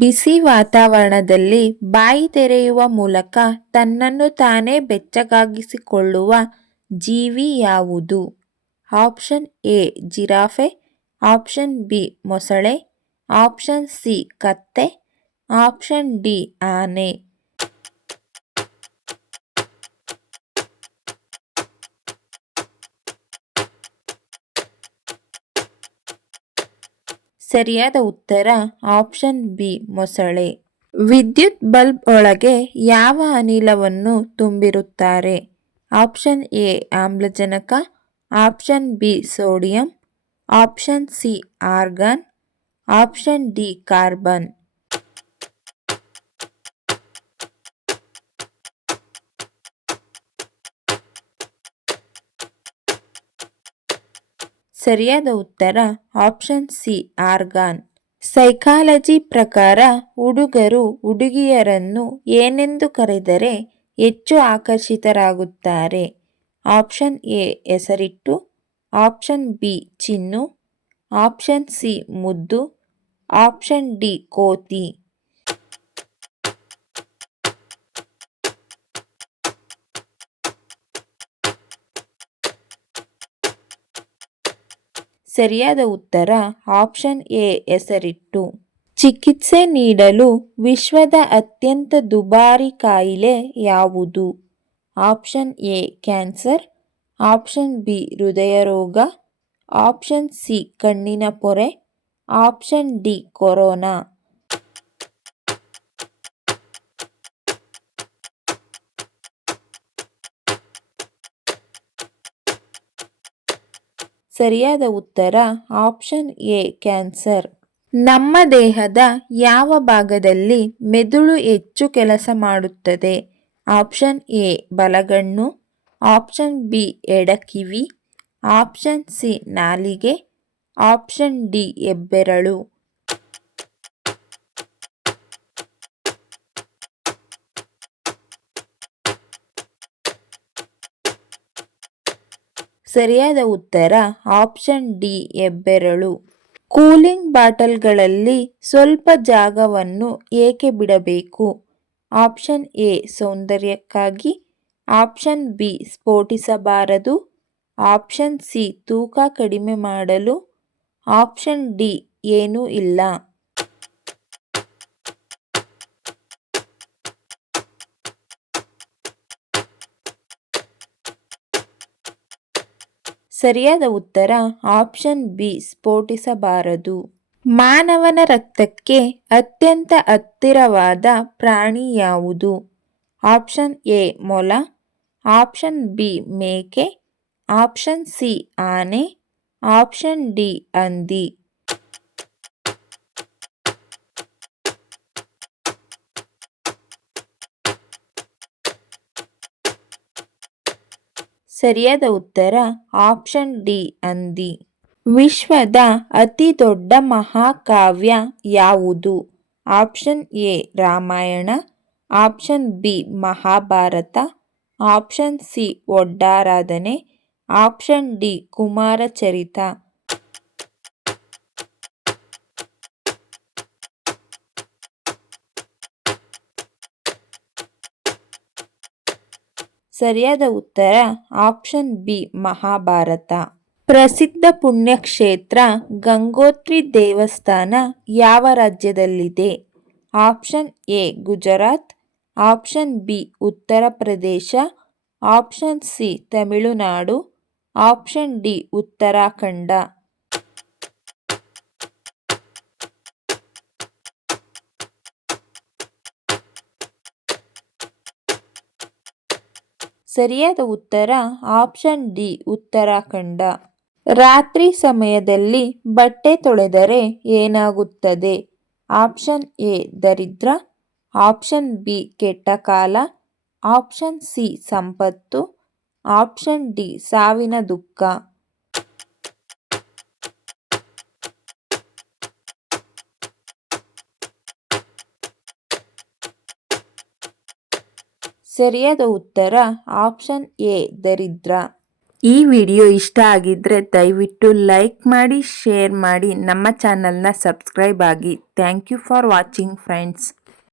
ಬಿಸಿ ವಾತಾವರಣದಲ್ಲಿ ಬಾಯಿ ತೆರೆಯುವ ಮೂಲಕ ತನ್ನನ್ನು ತಾನೇ ಬೆಚ್ಚಗಾಗಿಸಿಕೊಳ್ಳುವ ಜೀವಿ ಯಾವುದು? Option A giraffe, option B ಮೊಸಳೆ, ಆಪ್ಷನ್ ಸಿ ಕತ್ತೆ, ಆಪ್ಷನ್ ಡಿ ಆನೆ. ಸರಿಯಾದ ಉತ್ತರ ಆಪ್ಷನ್ ಬಿ ಮೊಸಳೆ. ವಿದ್ಯುತ್ ಬಲ್ಬ್ ಒಳಗೆ ಯಾವ ಅನಿಲವನ್ನು ತುಂಬಿರುತ್ತಾರೆ? ಆಪ್ಷನ್ ಎ ಆಮ್ಲಜನಕ, option B sodium, option C argon, option D carbon. ಸರಿಯಾದ ಉತ್ತರ ಆಪ್ಷನ್ ಸಿ ಆರ್ಗಾನ್. ಸೈಕಾಲಜಿ ಪ್ರಕಾರ ಹುಡುಗರು ಹುಡುಗಿಯರನ್ನು ಏನೆಂದು ಕರೆದರೆ ಹೆಚ್ಚು ಆಕರ್ಷಿತರಾಗುತ್ತಾರೆ? ಆಪ್ಷನ್ ಎ ಹೆಸರಿಟ್ಟು, ಆಪ್ಷನ್ ಬಿ ಚಿನ್ನು, ಆಪ್ಷನ್ ಸಿ ಮುದ್ದು, ಆಪ್ಷನ್ ಡಿ ಕೋತಿ. ಸರಿಯಾದ ಉತ್ತರ ಆಪ್ಷನ್ ಎ ಹೆಸರಿಟ್ಟು. ಚಿಕಿತ್ಸೆ ನೀಡಲು ವಿಶ್ವದ ಅತ್ಯಂತ ದುಬಾರಿ ಕಾಯಿಲೆ ಯಾವುದು? Option A cancer, option B ಹೃದಯ ರೋಗ, ಆಪ್ಷನ್ ಸಿ ಕಣ್ಣಿನ ಪೊರೆ, ಆಪ್ಷನ್ ಡಿ ಕೊರೋನಾ. ಸರಿಯಾದ ಉತ್ತರ ಆಪ್ಷನ್ ಎ ಕ್ಯಾನ್ಸರ್. ನಮ್ಮ ದೇಹದ ಯಾವ ಭಾಗದಲ್ಲಿ ಮೆದುಳು ಹೆಚ್ಚು ಕೆಲಸ ಮಾಡುತ್ತದೆ? ಆಪ್ಷನ್ ಎ ಬಲಗಣ್ಣು, ಆಪ್ಷನ್ ಬಿ ಎಡಕಿವಿ, ಆಪ್ಷನ್ ಸಿ ನಾಲಿಗೆ, ಆಪ್ಷನ್ ಡಿ ಹೆಬ್ಬೆರಳು. ಸರಿಯಾದ ಉತ್ತರ ಆಪ್ಷನ್ ಡಿ ಹೆಬ್ಬೆರಳು. ಕೂಲಿಂಗ್ ಬಾಟಲ್ಗಳಲ್ಲಿ ಸ್ವಲ್ಪ ಜಾಗವನ್ನು ಏಕೆ ಬಿಡಬೇಕು? ಆಪ್ಷನ್ ಎ ಸೌಂದರ್ಯಕ್ಕಾಗಿ, ಆಪ್ಷನ್ ಬಿ ಸ್ಫೋಟಿಸಬಾರದು, ಆಪ್ಷನ್ ಸಿ ತೂಕ ಕಡಿಮೆ ಮಾಡಲು, ಆಪ್ಷನ್ ಡಿ ಏನೂ ಇಲ್ಲ. ಸರಿಯಾದ ಉತ್ತರ ಆಪ್ಷನ್ ಬಿ ಸ್ಫೋಟಿಸಬಾರದು. ಮಾನವನ ರಕ್ತಕ್ಕೆ ಅತ್ಯಂತ ಹತ್ತಿರವಾದ ಪ್ರಾಣಿ ಯಾವುದು? ಆಪ್ಷನ್ ಎ ಮೊಲ, ಆಪ್ಷನ್ ಬಿ ಮೇಕೆ, ಆಪ್ಷನ್ ಸಿ ಆನೆ, ಆಪ್ಷನ್ ಡಿ ಹಂದಿ. ಸರಿಯಾದ ಉತ್ತರ ಆಪ್ಷನ್ ಡಿ ಹಂದಿ. ವಿಶ್ವದ ಅತಿ ದೊಡ್ಡ ಮಹಾಕಾವ್ಯ ಯಾವುದು? Option A Ramayana, option B Mahabharata, option C Vaddaradhane, option D Kumara Charita. ಸರಿಯಾದ ಉತ್ತರ ಆಪ್ಷನ್ ಬಿ ಮಹಾಭಾರತ. ಪ್ರಸಿದ್ಧ ಪುಣ್ಯಕ್ಷೇತ್ರ ಗಂಗೋತ್ರಿ ದೇವಸ್ಥಾನ ಯಾವ ರಾಜ್ಯದಲ್ಲಿದೆ? Option A Gujarat, option B Uttar Pradesh, option C Tamil Nadu, option D Uttarakhand. ಸರಿಯಾದ ಉತ್ತರ ಆಪ್ಷನ್ ಡಿ ಉತ್ತರಾಖಂಡ. ರಾತ್ರಿ ಸಮಯದಲ್ಲಿ ಬಟ್ಟೆ ತೊಳೆದರೆ ಏನಾಗುತ್ತದೆ? ಆಪ್ಷನ್ ಎ ದರಿದ್ರ, ಆಪ್ಷನ್ ಬಿ ಕೆಟ್ಟ ಕಾಲ, ಆಪ್ಷನ್ ಸಿ ಸಂಪತ್ತು, ಆಪ್ಷನ್ ಡಿ ಸಾವಿನ ದುಃಖ. ಸರಿಯಾದ ಉತ್ತರ ಆಪ್ಷನ್ ಎ ದರಿದ್ರ. ಈ ವಿಡಿಯೋ ಇಷ್ಟ ಆಗಿದ್ರೆ ದಯವಿಟ್ಟು ಲೈಕ್ ಮಾಡಿ, ಶೇರ್ ಮಾಡಿ, ನಮ್ಮ ಚಾನಲ್ನ ಸಬ್ಸ್ಕ್ರೈಬ್ ಆಗಿ. Thank you for watching friends.